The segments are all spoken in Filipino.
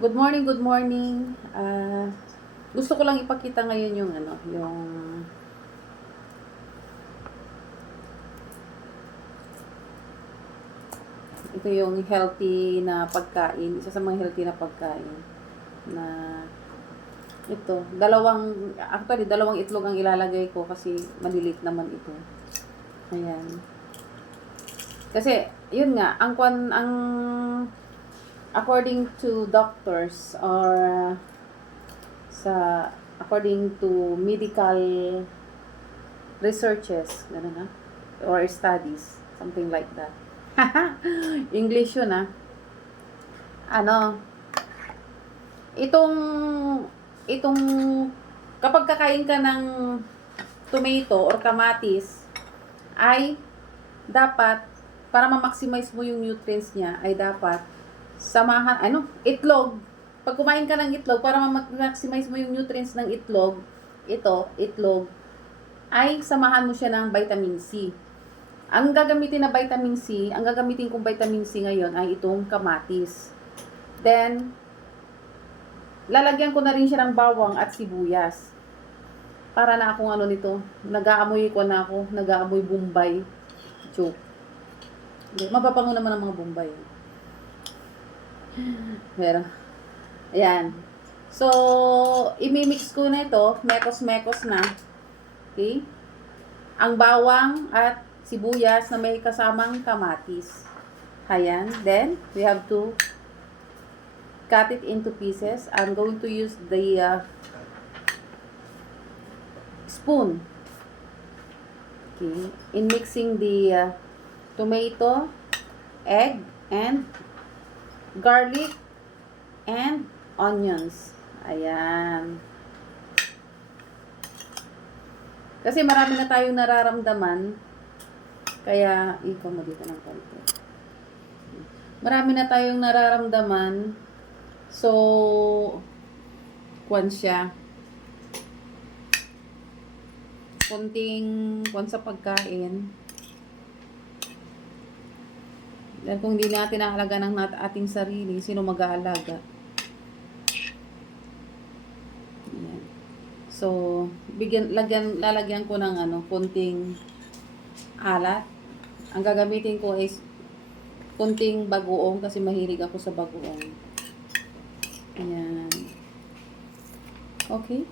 Good morning, good morning. Gusto ko lang ipakita ngayon yung ito yung healthy na pagkain, isa sa mga healthy na pagkain na ito, dalawang itlog ang ilalagay ko kasi malilit naman ito. Ayan. Kasi yun nga, ang according to doctors or sa according to medical researches, gano'n na, or studies, something like that. English yun Ano, itong, itong, kapag kakain ka ng tomato or kamatis, ay dapat, para ma-maximize mo yung nutrients niya, ay dapat, itlog. Pag kumain ka ng itlog, para ma-maximize mo yung nutrients ng itlog, itlog, ay samahan mo siya ng vitamin C. Ang gagamitin kong vitamin C ngayon ay itong kamatis. Then, lalagyan ko na rin siya ng bawang at sibuyas. Para na akong nito, nag-aamoy Bombay. Joke. Mapapango naman ang mga Bombay. Pero, ayan. So, imimix ko na ito, mekos-mekos na. Okay? Ang bawang at sibuyas na may kasamang kamatis. Ayan. Then, we have to cut it into pieces. I'm going to use the spoon. Okay. In mixing the tomato, egg, and garlic, and onions. Ayan. Kasi marami na tayong nararamdaman. Kaya, ikaw mo dito ng konti. Marami na tayong nararamdaman. So, kwan siya. Kwan sa pagkain. Dahil kung hindi natin aalaga ng ating sarili, sino mag-aalaga? Ayan. So, lalagyan ko ng konting alat. Ang gagamitin ko is konting bagoong kasi mahilig ako sa bagoong. Ayan. Okay.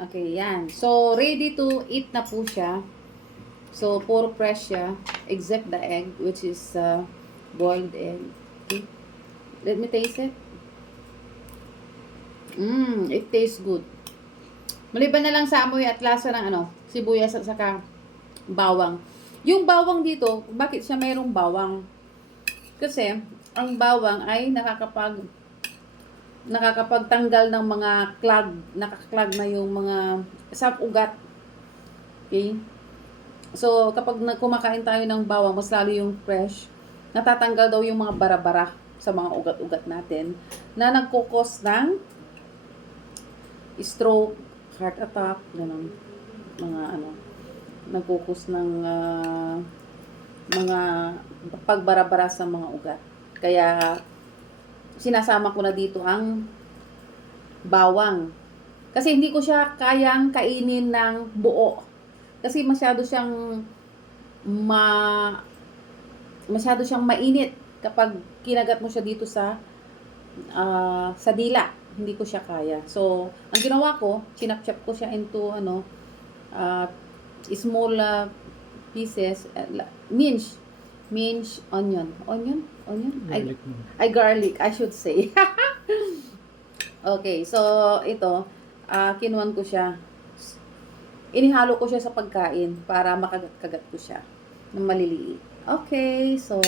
Okay, yan. So, ready to eat na po siya. So, puro fresh siya. Except the egg, which is boiled egg. Okay. Let me taste it. It tastes good. Maliban na lang sa amoy at lasa ng sibuyas at saka bawang. Yung bawang dito, bakit siya mayroong bawang? Kasi, ang bawang ay nakakapagtanggal ng mga nakaklag na yung mga sa ugat. Okay? So, kapag kumakain tayo ng bawang, mas lalo yung fresh, natatanggal daw yung mga bara-bara sa mga ugat-ugat natin na nagkukos ng stroke, heart attack, ganun. Nagkukos ng mga pagbara-bara sa mga ugat. Kaya, sinasama ko na dito ang bawang. Kasi hindi ko siya kayang kainin ng buo. Kasi masyado siyang mainit kapag kinagat mo siya dito sa dila. Hindi ko siya kaya. So, ang ginawa ko, chinap-chop ko siya into small pieces, mince onion. Garlic, I should say. Okay, so ito, kinuhan ko siya. Inihalo ko siya sa pagkain para makagat-kagat ko siya ng maliliit. Okay, so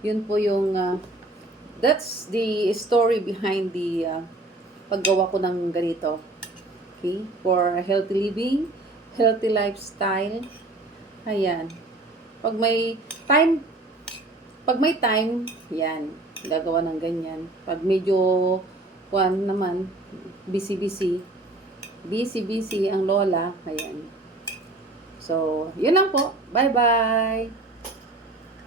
yun po yung that's the story behind the paggawa ko ng ganito. Okay, for healthy living, healthy lifestyle. Ayan. Pag may time, yan, gagawa ng ganyan. Pag medyo busy ang lola, ayan. So, yun lang po. Bye-bye!